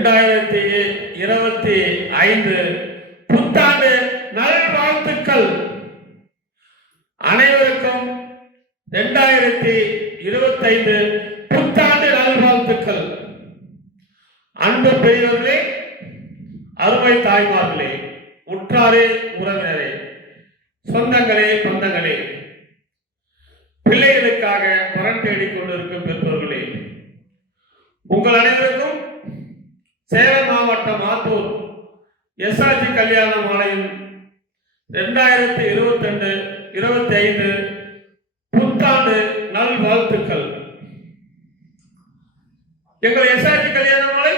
2025 புத்தாண்டு நல்வாழ்த்துக்கள். அனைவருக்கும் 2025 புத்தாண்டு நல்வாழ்த்துக்கள். அன்பு பெரியவர்களே, அருமை தாய்மார்களே, உற்றாரே, உறவினரே, சொந்தங்களே, பந்தங்களே, பிள்ளைகளுக்காக பலன் தேடிக் கொண்டிருக்கும் பெற்றோர்களே, உங்கள் அனைவருக்கும் சேலம் மாவட்டம் ஆத்தூர் எஸ்ஆர்ஜி கல்யாண மாலையில் 2022-25 புத்தாண்டு நல்வாழ்த்துக்கள். எங்கள் எஸ்ஆர்ஜி கல்யாண மாலை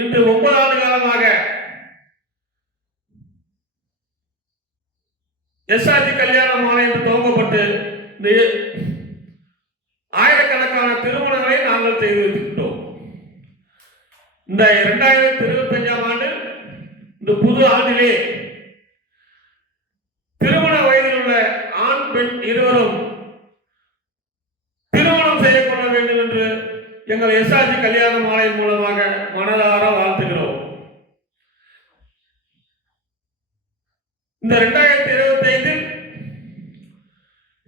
இன்று 9 ஆண்டு காலமாக எஸ்ஆர்ஜி கல்யாண மாலை என்று துவங்கப்பட்டு இந்த ஆயிரக்கணக்கான திருமணங்களை நாங்கள் செய்து வைத்திருக்கிறோம். இந்த 2025 ஆண்டு இந்த புது ஆண்டிலே திருமண வயதில் உள்ள ஆண் பெண் இருவரும் திருமணம் செய்து கொள்ள வேண்டும் என்று எங்கள் எஸ்ஆர்ஜி கல்யாண மாலை மூலமாக மனதார வாழ்த்துகிறோம். இந்த 2025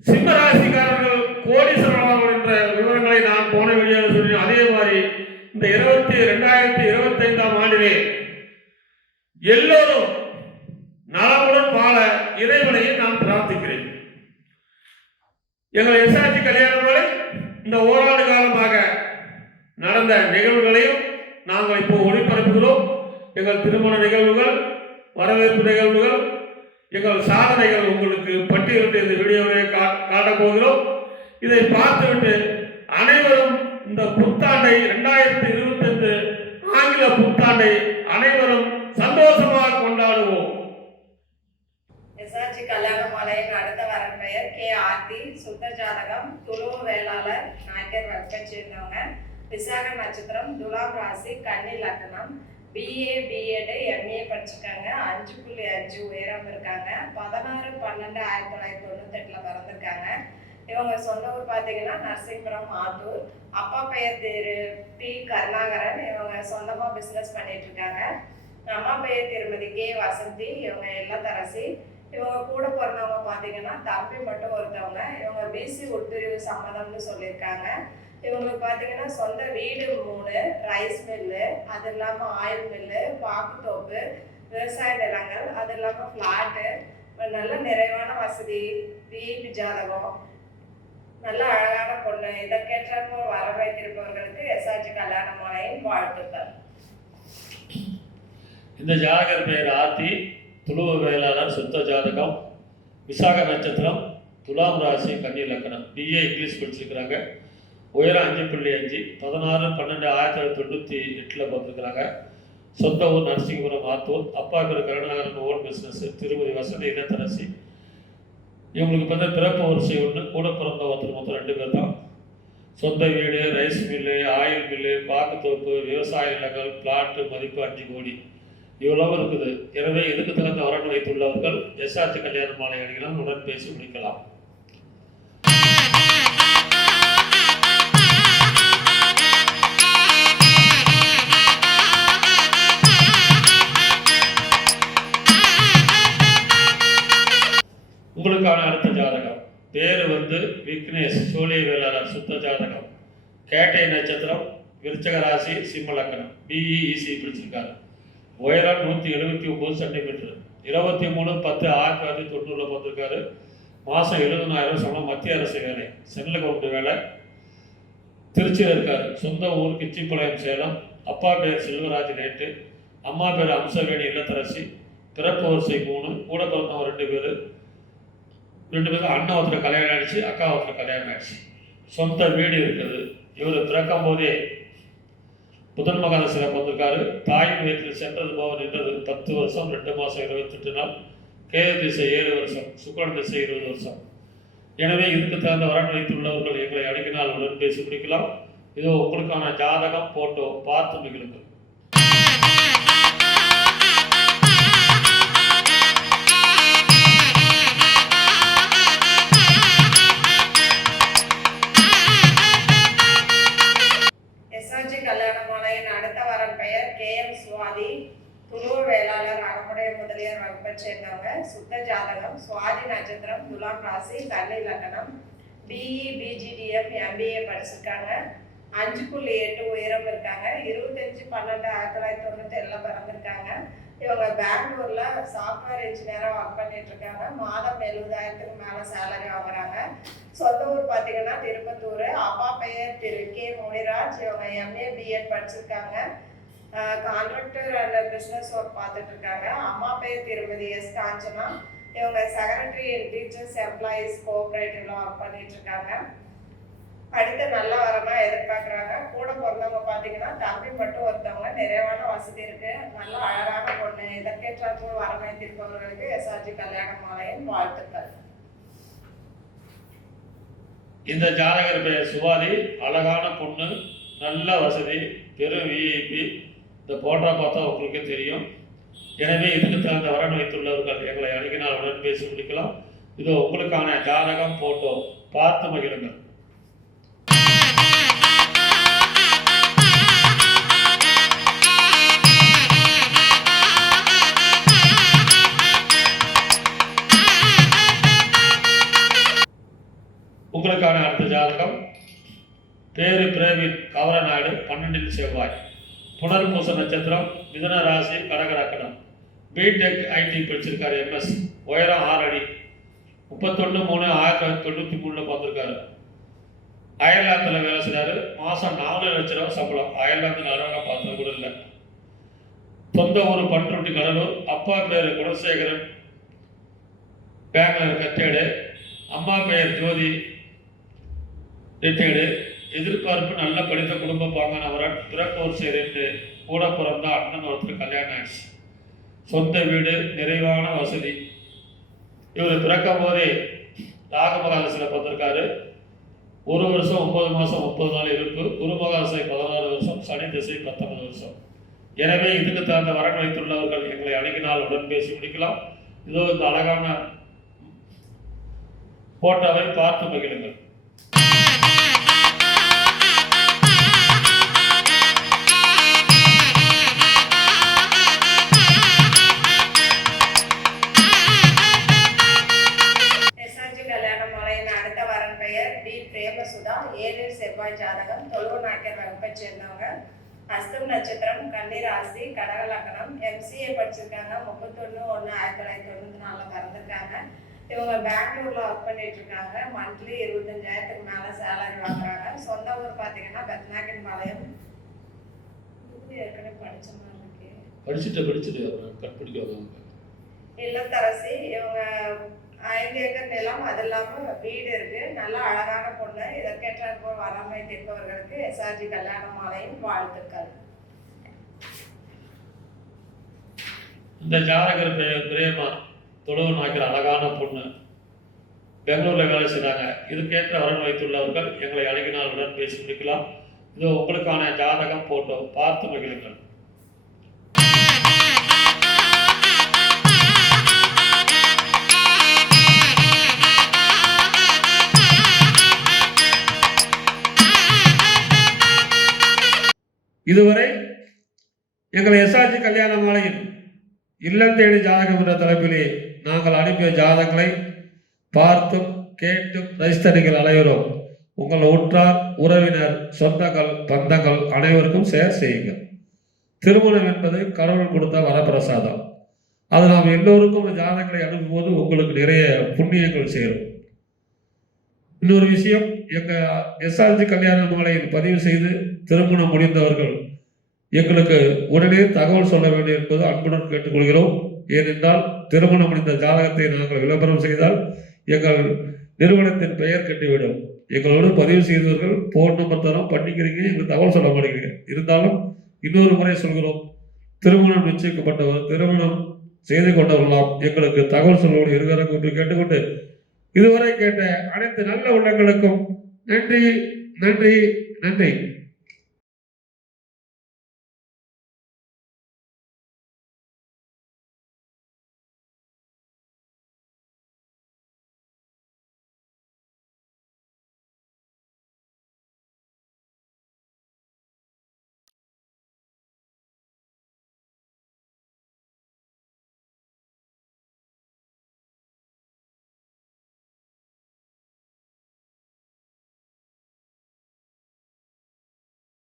சிம்மராசிக்காரர்கள் கோடீஸ்வரர்கள் என்ற விவரங்களை நான் போன வீடியோவில் சொன்னேன். அதே மாதிரி இந்த 2025 ஆண்டிலே எல்லோரும் நலமுடன் வாழ இறைவனையை நான் பிரார்த்திக்கிறேன். எங்கள் எஸ்ஆர்ஜி கல்யாண மாலை இந்த ஓராண்டு காலமாக நடந்த நிகழ்வுகளையும் நாங்கள் இப்போ ஒளிபரப்புகிறோம். எங்கள் திருமண நிகழ்வுகள், வரவேற்பு நிகழ்வுகள், எங்கள் சாதனைகள் உங்களுக்கு பட்டியலிட்டு இந்த வீடியோவை காட்டப் போகிறோம். இதை பார்த்துவிட்டு அனைவரும் இந்த புத்தாண்டை 2025 ஆங்கில புத்தாண்டை அனைவரும் சந்தோஷமாக கொண்டாடுவோம். எஸ்ஆர்ஜி கல்யாண மாலையின் அடுத்த வரன் பெயர் கே ஆர்த்தி. சுத்த ஜாதகம் துளுவ வேளாளர், நாயக்கர் வர்க்கத்தை சேர்ந்தவங்க. விசாக நட்சத்திரம், துலாம் ராசி, கன்னி லக்னம். பிஏ பிஎட் எம்ஏ படிச்சிருக்காங்க. 5.5 உயரம் இருக்காங்க. 16/12/1998 பிறந்திருக்காங்க. இவங்க சொந்த ஊர் பார்த்தீங்கன்னா நரசிங்கபுரம், ஆத்தூர். அப்பா பெயர் திரு பி கருணாகரன். இவங்க சொந்தமாக பிஸ்னஸ் பண்ணிட்டு இருக்காங்க. அம்மா பெயர் திருமதி கே வசந்தி. இவங்க இல்லத்தரசி. இவங்க கூட பிறந்தவங்க பார்த்தீங்கன்னா தம்பி மட்டும் ஒருத்தவங்க. இவங்க பிசி உட்பிரிவு சம்மதம்னு சொல்லியிருக்காங்க. இவங்களுக்கு பார்த்தீங்கன்னா சொந்த வீடு 3, ரைஸ் மில்லு, அது இல்லாமல் ஆயில் மில்லு, பாக்குத்தோப்பு, விவசாய நிலங்கள், அது இல்லாமல் ஃப்ளாட்டு, நல்ல நிறைவான வசதி, விஐபி ஜாதகம், நல்ல அழகான பொண்ணு. இதற்கேற்ற வர வைத்திருப்பவர்களுக்கு எஸ்ஆர்ஜி கல்யாண மாலையின் வாழ்த்துக்கள். இந்த ஜாதகர் பெயர் ஆர்த்தி. துளுவ வேளாளர், சுத்த ஜாதகம், விசாக நட்சத்திரம், துலாம் ராசி, கன்னி லக்னம். பிஏ இங்கிலீஷ் படிச்சிருக்கிறாங்க. உயரம் 5.5, 16/12/1998 பிறந்திருக்கிறாங்க. சொந்த ஊர் நரசிங்கபுரம், ஆத்தூர். அப்பா பேர் கருணாகரன், ஓன் பிஸ்னஸ். திருமதி வசந்தி இல்லத்தரசி. இவங்களுக்கு பார்த்தா பிறப்பு வரிசை 1, கூட பிறந்த ஒருத்தர் மொத்தம் 2 பேர் தான். சொந்த வீடு, ரைஸ் மில்லு, ஆயில் மில்லு, பாக்குத்தோப்பு, விவசாய நிலங்கள், பிளாட்டு மதிப்பு 5 கோடி இவ்வளவு இருக்குது. எனவே இதுக்கு தகுந்த வரன் வைத்துள்ளவர்கள் எஸ்ஆர்ஜி கல்யாண மாலை அணிகளால் உடன் பேசி முடிக்கலாம். உங்களுக்கான அடுத்த ஜாதகம் பேர் விக்னேஷ். சோழிய வேளாளர், சுத்த ஜாதகம். கேட்டை நட்சத்திரம், விருச்சக ராசி, சிம்ம லக்னம். பிஇஇசி பிடிச்சிருக்காரு. உயரம் 179 சென்டிமீட்டர். 23/10/1990 பிறந்திருக்காரு. மாதம் 70,000 சம்பளம். மத்திய அரசு வேலை, சென்ட்ரல் கவர்மெண்ட் வேலை. திருச்சியில் இருக்கார். சொந்த ஊர் கிச்சிப்பாளையம், சேலம். அப்பா பேர் செல்வராஜ் ரேட்டு. அம்மா பேர் அம்சவேணி இல்லத்தரசி. பிறப்பு வரிசை 3, கூட பிறந்தவங்க 2 பேர். 2 பேருக்கு அண்ணன் ஒருத்தர் கல்யாணம் ஆயிடுச்சு, அக்கா ஒருத்தர் கல்யாணம் ஆயிடுச்சு. சொந்த வீடு இருக்குது. இவர் பிறக்கும் போதே புதன் மகாதசையில் பிறந்திருக்காரு. தாயின் வயிற்றில் சென்றது போக நின்றது 10 வருஷம் 2 மாதம் 28 நாள். கேது திசை 7 வருஷம், சுக்கிரன் திசை 20 வருஷம். எனவே இதுக்கு தகுந்த வரன் வைத்துள்ளவர்கள் எங்களை அணுகினால் உடன் பேசி முடிக்கலாம். இதோ உங்களுக்கான ஜாதகம், போட்டோ பார்த்து மகிழுங்கள். எஸ்ஆர்ஜி கல்யாண மாலையின் அடுத்த வரன் பெயர் சேர்ந்தவங்க. சுத்த ஜாதகம், சுவாதி நட்சத்திரம், துலாம் ராசி, கன்னி லக்னம், பிஇ பிஜிடிஎம் எம்பிஏ படிச்சிருக்காங்க. 5.8 உயரம் இருக்காங்க. 25/12/1997 பிறந்திருக்காங்க. இவங்க பெங்களூர்ல சாஃப்ட்வேர் இன்ஜினியரா ஒர்க் பண்ணிட்டு இருக்காங்க. மாதம் 70,000க்கு மேல சேலரி வாங்குறாங்க. சொந்த ஊர் பார்த்தீங்கன்னா திருப்பத்தூர். அப்பா பெயர் திரு கே முனிராஜ். இவங்க எம்ஏ பிஎட் படிச்சிருக்காங்க. கான்ட்ராக்டர் அண்ட் பிஸ்னஸ் ஒர்க் பார்த்துட்டு இருக்காங்க. அம்மா பெயர் திருமதி எஸ் காஞ்சனா. இவங்க செக்ரட்டரி அண்ட் டீச்சர்ஸ் எம்ப்ளாயீஸ் கோஆபரேட்டிவ்ல ஒர்க் பண்ணிட்டு இருக்காங்க. அடுத்த நல்ல வரமா எதிர்பார்க்குறாங்க. கூட பிறந்தவங்க பார்த்தீங்கன்னா தம்பி மட்டும் ஒருத்தவங்க. நிறைவான வசதி இருக்கு. நல்ல அழகான பொண்ணு. இதற்கேற்றாற்போல் வரமைத்திருப்பவர்களுக்கு எஸ்ஆர்ஜி கல்யாண மாலையின் வாழ்த்துக்கள். இந்த ஜாதகர் பெயர் சுவாதி. அழகான பொண்ணு, நல்ல வசதி, பெரு விஐபி. இந்த போட்டோ பார்த்தா உங்களுக்கே தெரியும். எனவே இதுக்கு தகுந்த வரன் வைத்துள்ளவர்கள் எங்களை அணுகினால் உடன் பேசி முடிக்கலாம். இதோ உங்களுக்கான ஜாதகம் போட்டோ பார்த்து மகிழுங்கள். உங்களுக்கான அடுத்த ஜாதகம். பேரு பிரேவின், கவரநாடு, 12 செவ்வாய், புனர்பூச நட்சத்திரம், மிதுன ராசி, கடக லக்னம், பிடெக் ஐடி படிச்சிருக்காரு. எம்எஸ், உயரம் 6 அடி, 31/3/1993 பார்த்துருக்காரு. அயர்லாந்தில் வேலை செய்கிறாரு. மாதம் 4 லட்ச ரூபா சம்பளம். அயர்லாந்து அழகாக பார்த்தது கூட இல்லை. சொந்த ஊர் பண்ருட்டி, கடலூர். அப்பா பேர் குணசேகரன், பெங்களூர் கத்தேடு. அம்மா பெயர் ஜோதி, ரிட்டையர்டு. எதிர்பார்ப்பு நல்ல படித்த குடும்ப பாங்கானவரன். பிறப்பு வருஷம் 2. கூட பிறந்த அண்ணன் ஒருத்தர் கல்யாணம் ஆயிடுச்சு. சொந்த வீடு, நிறைவான வசதி. இவர் பிறக்கும் போதே ராகமகாதசியில் பார்த்துருக்காரு. 1 வருஷம் 9 மாதம் 30 நாள் இருப்பு. குருமகாதசை 16 வருஷம், சனி திசை 19 வருஷம். எனவே இதுக்கு தகுந்த வரன் வைத்துள்ளவர்கள் எங்களை அணுகினால் உடன் பேசி முடிக்கலாம். இதோ இந்த அழகான போட்டோவை பார்த்து மகிழுங்கள். எஸ்ஆர்ஜி கல்யாண மாலையின் அடுத்த வரன் பெயர் டி பிரேமசுதா. 7 செவ்வாய் ஜாதகம், தொழுவு நாயக்கர் வகுப்பை சேர்ந்தவங்க. அஸ்தம் நட்சத்திரம், கன்னி ராசி, கடக லக்னம், எம்சிஏ படிச்சிருக்காங்க. 31/1/1994 பிறந்திருக்காங்க. இவங்க பெங்களூர்ல ஒர்க் பண்ணிட்டு இருக்காங்க. மந்த்லி 25,000க்கு மேல சேலரி வாங்குறாங்க. சொந்த ஊர் பார்த்தீங்கன்னா பெத்நாகன் பாளையம். ஏற்கனவே படிச்ச மாதிரி இருக்கு. படிச்சுட்டு கட் பிடிக்காதவங்க. இல்லத்தரசி. இவங்க 5 ஏக்கர் நிலம், அது இல்லாமல் வீடு இருக்கு. நல்ல அழகான பொண்ணு. இதற்கேற்றாற்போல் வராமை தீர்ப்பவர்களுக்கு எஸ்ஆர்ஜி கல்யாண மாலையின் வாழ்த்துக்கள். இந்த ஜாதகர் பெயர் பிரேமா. தொழுவு நாய்க்கிற அழகான பொண்ணு. பெங்களூரில் வேலை செய்கிறாங்க. இதுக்கேற்ற வரன் வைத்துள்ளவர்கள் எங்களை அணுகினால் உடன் பேசி முடிக்கலாம். இதோ உங்களுக்கான ஜாதகம் போட்டோ பார்த்து மகிழுங்கள். இதுவரை எங்களை எஸ்ஆர்ஜி கல்யாண மாலையில் இல்லம் தேடி ஜாதகம் என்ற தலைப்பிலே நாங்கள் அனுப்பிய ஜாதகங்களை பார்த்தும் கேட்டும் ரசித்த நீங்கள் அனைவரும் உங்கள் உற்றார், உறவினர், சொந்தங்கள், பந்தங்கள் அனைவருக்கும் ஷேர் செய்யுங்கள். திருமணம் என்பது கடவுள் கொடுத்த வரப்பிரசாதம். அது நாம் எல்லோருக்கும் ஜாதகங்களை அனுப்பும்போது உங்களுக்கு நிறைய புண்ணியங்கள் சேரும். இன்னொரு விஷயம், எங்கள் எஸ்ஆர்ஜி கல்யாண மாலையில் பதிவு செய்து திருமணம் முடிந்தவர்கள் எங்களுக்கு உடனே தகவல் சொல்ல வேண்டும் என்பது அன்புடன் கேட்டுக்கொள்கிறோம். ஏனென்றால் திருமணம் முடிந்த ஜாதகத்தை நாங்கள் விளம்பரம் செய்தால் எங்கள் நிறுவனத்தின் பெயர் கட்டிவிடும். எங்களோடு பதிவு செய்தவர்கள் போன் நம்பர் தரம் பண்ணிக்கிறீங்க, எங்களுக்கு தகவல் சொல்ல மாட்டேங்கிறீங்க. இருந்தாலும் இன்னொரு முறை சொல்கிறோம், திருமணம் நிச்சயிக்கப்பட்டவர், திருமணம் செய்து கொண்டவர்களாம் எங்களுக்கு தகவல் சொல்வோடு இருக்கிறாங்க என்று கேட்டுக்கொண்டு இதுவரை கேட்ட அனைத்து நல்ல உள்ளங்களுக்கும் நன்றி நன்றி நன்றி.